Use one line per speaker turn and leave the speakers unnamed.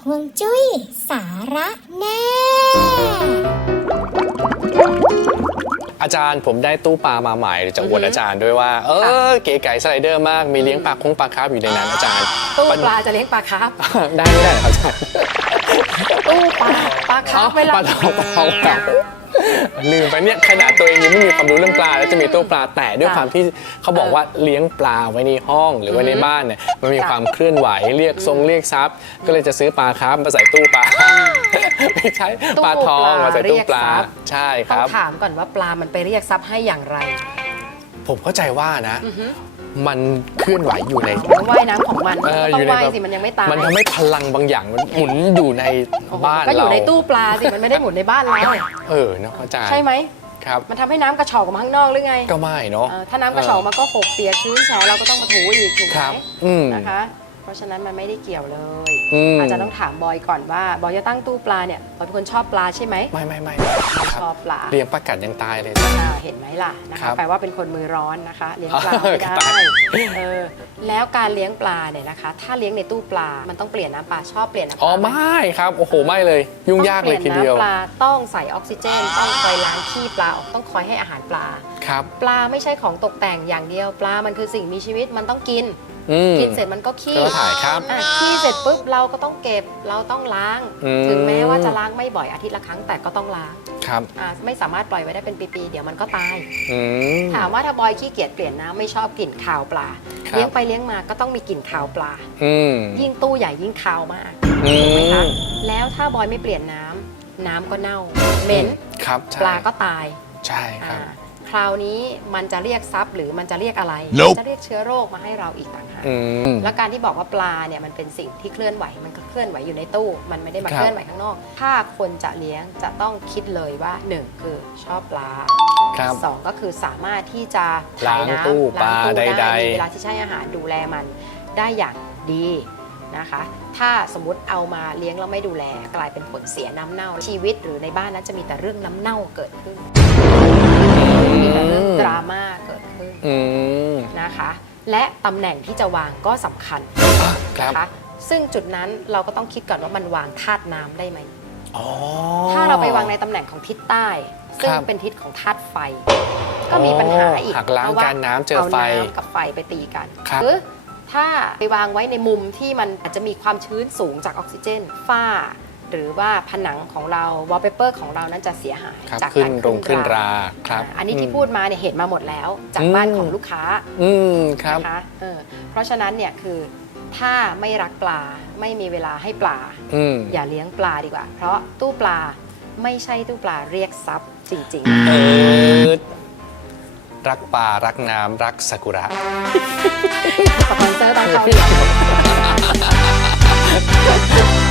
ห่วงจุ้ยสาระแน่
อาจารย์ผมได้ตู้ปลามาใหม่จะอวดอาจารย์ด้วยว่าเก๋ไก๋สไลเดอร์มากมีเลี้ยงปลาคาร์ฟอยู่ในนั้นอาจารย์
ตู้ปลาจะเลี้ยงปลาคาร์ฟ
ได้ไม่ได้ครับอาจารย์
ตู้ปลาคาร์ฟไม่รับ
ปลาลืมไปเนี่ยขนาดตัวเองยังไม่มีความรู้เรื่องปลาแล้วจะมีตู้ปลาแต่ด้วยความที่เขาบอกว่าเลี้ยงปลาไว้ในห้องหรือไว้ในบ้านเนี่ยมันมีความเคลื่อนไหวเรียกทรัพย์ก็เลยจะซื้อปลาคาร์ฟมาใส่ตู้ปลาไม่ใช่ปลาทองมาใส่ตู้ปลาใช่ค
ต้อ
รับ
งถามก่อนว่าปลามันไปเรียกทรัพย์ให้อย่างไร
ผมเข้าใจว่านะมันเคลื่อนไหวอยู่ใน
มันว่ายน้ำของมันต้องว่ายสิมันยังไม่ตาย
มันทำให้พลังบางอย่างมันหมุนอยู่ในบ้านเรา
ก็อยู่ในตู้ปลาสิมันไม่ได้หมุนในบ้านเรา
เนาะอาจารย์
ใช่ไหม
ครับ
มันทำให้น้ำกระฉอกออกมาข้างนอกหรือไง
ก็ไม่เนาะ
ถ้าน้ำกระฉอกมาก็หกเปียกชื้นแฉะเราก็ต้องมาถูอีกถูกไห
ครั
ม
บ
นะคะเพราะฉะนั้นมันไม่ได้เกี่ยวเลยอาจจะต้องถามบอยก่อนว่าบอยจะตั้งตู้ปลาเนี่ยบอยเป็นคนชอบปลาใช่ไหม
ไม่
ชอบปลา
เลี้ยงปลากัดยังตายเลย
เห็นไหมล่ะนะ
ครั
คะ
บ
แปลว่าเป็นคนมือร้อนนะคะเลี้ยงปลาไม่ได้แล้วการเลี้ยงปลาเนี่ยนะคะถ้าเลี้ยงในตู้ปลามันต้องเปลี่ยนน้ำปลาชอบเปลี่ยนน้ำปลา
ไม่ครับโอ้โหไม่เลยยุ่งยากเลยทีเดียว
ต้องเปลี่ยนน้ำปลาต้องใส่ออกซิเจนต้องคอยล้างขี้ปลาต้องคอยให้อาหารปลา
ครับ
ปลาไม่ใช่ของตกแต่งอย่างเดียวปลามันคือสิ่งมีชีวิตมันต้องกินเสร็จมันก็ขี้
ถ่ายครับ
ขี้เสร็จปุ๊บเราก็ต้องเก็บเราต้องล้างถึงแม้ว่าจะล้างไม่บ่อยอาทิตย์ละครั้งแต่ก็ต้องล้าง
ครับ
ไม่สามารถปล่อยไว้ได้เป็นปีๆเดี๋ยวมันก็ตายถามว่าถ้าบอยขี้เกียจเปลี่ยนน้ำไม่ชอบกลิ่นคาวปลาเลี้ยงไปเลี้ยงมาก็ต้องมีกลิ่นคาวปลายิ่งตู้ใหญ่ยิ่งคาวมากถูกไหมคะแล้วถ้าบอยไม่เปลี่ยนน้ำก็เน่าเหม็นปลาก็ตาย
ใช่ครับ
คราวนี้มันจะเรียกทรัพย์หรือมันจะเรียกอะไรจะเรียกเชื้อโรคมาให้เราอีกต่างหากแล้วการที่บอกว่าปลาเนี่ยมันเป็นสิ่งที่เคลื่อนไหวมันก็เคลื่อนไหวอยู่ในตู้มันไม่ได้มาเคลื่อนไหวข้างนอกถ้าคนจะเลี้ยงจะต้องคิดเลยว่า1คือชอบปลา2ก็คือสามารถที่จะ
ล้างตู้ปลาใดๆ
เวลาที่ใช้อาหารดูแลมันได้อย่างดีนะคะถ้าสมมุติเอามาเลี้ยงแล้วไม่ดูแลกลายเป็นผลเสียน้ำเน่าชีวิตหรือในบ้านนั้นจะมีแต่เรื่องน้ำเน่าเกิดขึ้นมีแต่เรื่องดราม่าเกิดขึ้นนะคะและตำแหน่งที่จะวางก็สำคัญนะคะซึ่งจุดนั้นเราก็ต้องคิดก่อนว่ามันวางธาตุน้ำได้ไหมถ้าเราไปวางในตำแหน่งของทิศใต้ซึ่งเป็นทิศของธาตุไฟก็มีปัญหาอีก
หักล้างการน้ำเจอไฟ
เอาน้ำกับไฟไปตีกันหรือถ้าไปวางไว้ในมุมที่มันอาจจะมีความชื้นสูงจากออกซิเจนฝ้าหรือว่าผนังของเราวอลเปเปอร์ของเรานั้นจะเสียหายจากการ
ขึ้นราครับ
อันนี้ที่พูดมาเนี่ยเห็นมาหมดแล้วจากบ้านของลูกค้า
ครับ
นะคะเพราะฉะนั้นเนี่ยคือถ้าไม่รักปลาไม่มีเวลาให้ปลาอย่าเลี้ยงปลาดีกว่าเพราะตู้ปลาไม่ใช่ตู้ปลาเรียกทรัพย์จริง
ๆรักปลารักน้ำรักซากุระ
สปอนเซอร์ต้องเข้า